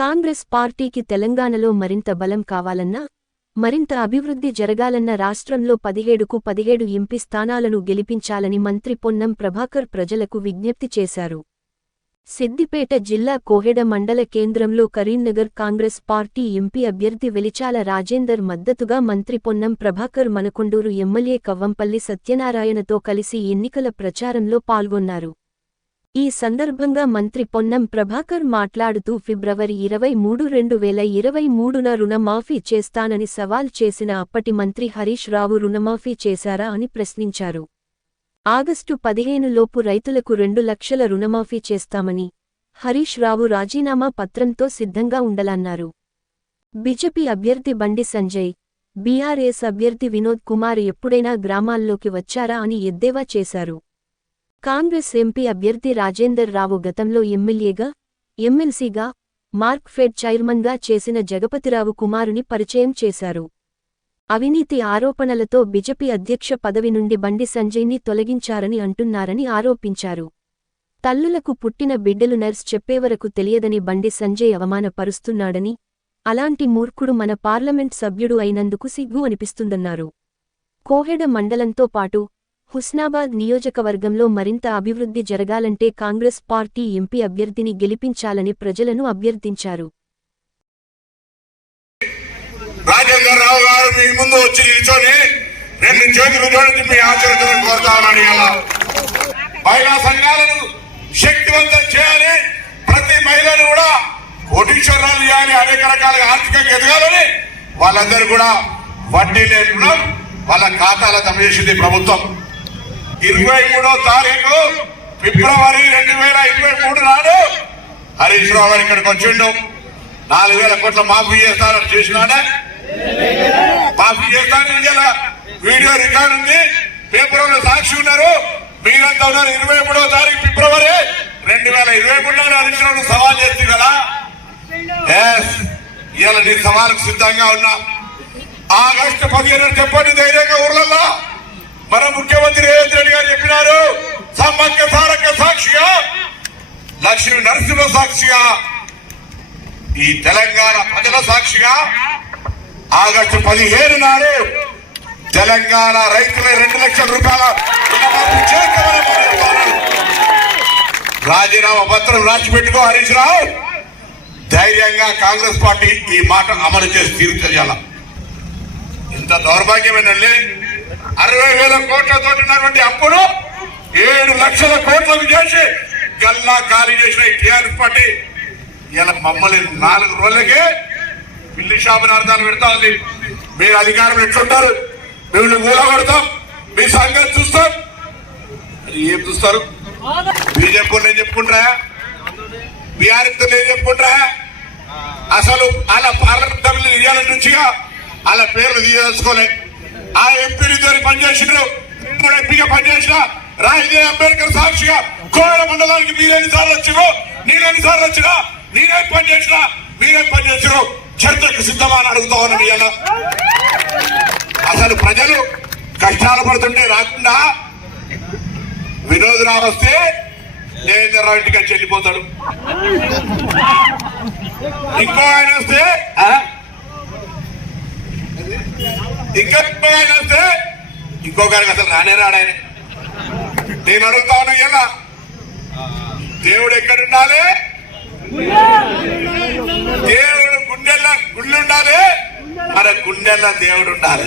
కాంగ్రెస్ పార్టీకి తెలంగాణలో మరింత బలం కావాలన్నా, మరింత అభివృద్ధి జరగాలన్న రాష్ట్రంలో 17కు 17 ఎంపీ స్థానాలను గెలిపించాలని మంత్రి పొన్నం ప్రభాకర్ ప్రజలకు విజ్ఞప్తి చేశారు. సిద్దిపేట జిల్లా కోహెడ మండల కేంద్రంలో కరీంనగర్ కాంగ్రెస్ పార్టీ ఎంపీ అభ్యర్థి వెలిచాల రాజేందర్ మద్దతుగా మంత్రి పొన్నం ప్రభాకర్ మనకొండూరు ఎమ్మెల్యే కవ్వంపల్లి సత్యనారాయణతో కలిసి ఎన్నికల ప్రచారంలో పాల్గొన్నారు. ఈ సందర్భంగా మంత్రి పొన్నం ప్రభాకర్ మాట్లాడుతూ ఫిబ్రవరి 23, 2023న రుణమాఫీ చేస్తానని సవాల్ చేసిన అప్పటి మంత్రి హరీష్ రావు రుణమాఫీ చేశారా అని ప్రశ్నించారు. ఆగస్టు 15 లోపు రైతులకు 2 లక్షల రుణమాఫీ చేస్తామని హరీష్ రావు రాజీనామా పత్రంతో సిద్ధంగా ఉండాలన్నారు. బీజేపీ అభ్యర్థి బండి సంజయ్, బీఆర్ఎస్ అభ్యర్థి వినోద్ కుమార్ ఎప్పుడైనా గ్రామాల్లోకి వచ్చారా అని ఎద్దేవా చేశారు. కాంగ్రెస్ ఎంపీ అభ్యర్థి రాజేందర్ రావు గతంలో ఎమ్మెల్యేగా, ఎమ్మెల్సీగా, మార్క్ఫెడ్ చైర్మన్గా చేసిన జగపతిరావు కుమారుని పరిచయం చేశారు. అవినీతి ఆరోపణలతో బీజేపీ అధ్యక్ష పదవి నుండి బండి సంజయ్ని తొలగించారని అంటున్నారని ఆరోపించారు. తల్లులకు పుట్టిన బిడ్డలు నర్స్ చెప్పేవరకు తెలియదని బండి సంజయ్ అవమానపరుస్తున్నాడని, అలాంటి మూర్ఖుడు మన పార్లమెంట్ సభ్యుడు అయినందుకు సిగ్గు అనిపిస్తుందన్నారు. కోహెడ మండలంతో పాటు హుస్నాబాద్ నియోజకవర్గంలో మరింత అభివృద్ధి జరగాలంటే కాంగ్రెస్ పార్టీ ఎంపీ అభ్యర్థిని గెలిపించాలని ప్రజలను అభ్యర్థించారు. రాజేందర్ రావు గారు మీ ముందు వచ్చి నిల్చొని 2 చేతులు జోడించి మీ ఆచరణను కోరుతామని, మహిళా సంఘాలను శక్తివంతం చేయాలి, ప్రతి మహిళను కూడా కోటీశ్వరాలు చేయాలి, అనేక రకాలుగా ఆర్థికంగా ఎదగాలని వాళ్ళందరూ కూడా వడ్డీ లేని రుణం వాళ్ళ ఖాతాల జమ చేసింది ప్రభుత్వం. 23వ తారీఖు ఫిబ్రవరి 2023 నాడు హరీష్ రావు గారు ఇక్కడికి వచ్చిండు. 4,000 కోట్ల మాఫీ చేస్తారని చేసినాడే, మాఫీ చేస్తానని వీడియో రికార్డు ఉంది, పేపర్లో సాక్షి ఉన్నారు, మీరంతా ఉన్నారు. 23వ తారీఖు ఫిబ్రవరి 2023 హరీష్ రావు సవాల్ చేస్తుంది కదా. ఇవాళ నీ సవాలుకు సిద్ధంగా ఉన్నా. ఆగస్టు 15 చెప్పండి ధైర్యంగా ఊర్లలో. మన ముఖ్యమంత్రి రేవంత్ రెడ్డి గారు చెప్పినారు, సమ్మక్క సారక్క సాక్షిగా, లక్ష్మీ నరసింహ సాక్షిగా, ఈ తెలంగాణ ప్రజల సాక్షిగా ఆగస్టు 15 నాడు తెలంగాణ రైతుల 2 లక్షల రూపాయల రాజీనామా పత్రం రాసి పెట్టుకో హరీష్ రావు. ధైర్యంగా కాంగ్రెస్ పార్టీ ఈ మాట అమలు చేసి తీర్చాల. ఇంత దౌర్భాగ్యమైన 60,000 కోట్లతో ఉన్నటువంటి అప్పును 7 లక్షల కోట్లకు చేసి గల్లా ఖాళీ చేసిన ఈ టీఆర్ఎస్ పార్టీ ఇలా మమ్మల్ని 4 రోజులకే పిల్లి షాపుని అర్థాలు పెడతా ఉంది. మీరు అధికారం ఎట్లుంటారు, మేము కూలగొడతాం, మీ సంగతి చూస్తాం. ఏం చూస్తారు? బీజేపీ ఏం చెప్పుకుంటారా, బీఆర్ఎస్ ఏం చెప్పుకుంటారా? అసలు అలా పార్లమెంట్ సభ్యులు ఇయ్యాల నుంచిగా అలా పేర్లు తీసుకోలే. ఆ ఎంపీలతో పనిచేసిన ఎంపీగా పనిచేసిన రాజకీయ అంబేద్కర్ సాక్షిగా కోయల మండలానికి మీరెన్నిసార్లు వచ్చినో, నేనెన్నిసార్లు వచ్చినా, నేనేం పనిచేసినా, మీరేం పనిచేసినో చర్చకు సిద్ధమా అని అడుగుతా ఉన్నాను. ఇలా అసలు ప్రజలు కష్టాలు పడుతుంటే రాకుండా వినోద్ రావు వస్తే జయేందర్ రావు ఇంటికి వచ్చి వెళ్ళిపోతాడు. ఇంకో ఆయన వస్తే ఇంకొకరికి అసలు రానే రాడాయన. నేను అడుగుతా ఉన్నా, ఎలా దేవుడు ఎక్కడుండాలి? దేవుడు గుండెల్లో గుళ్ళు ఉండాలి, మన గుండెల్లో దేవుడు ఉండాలి.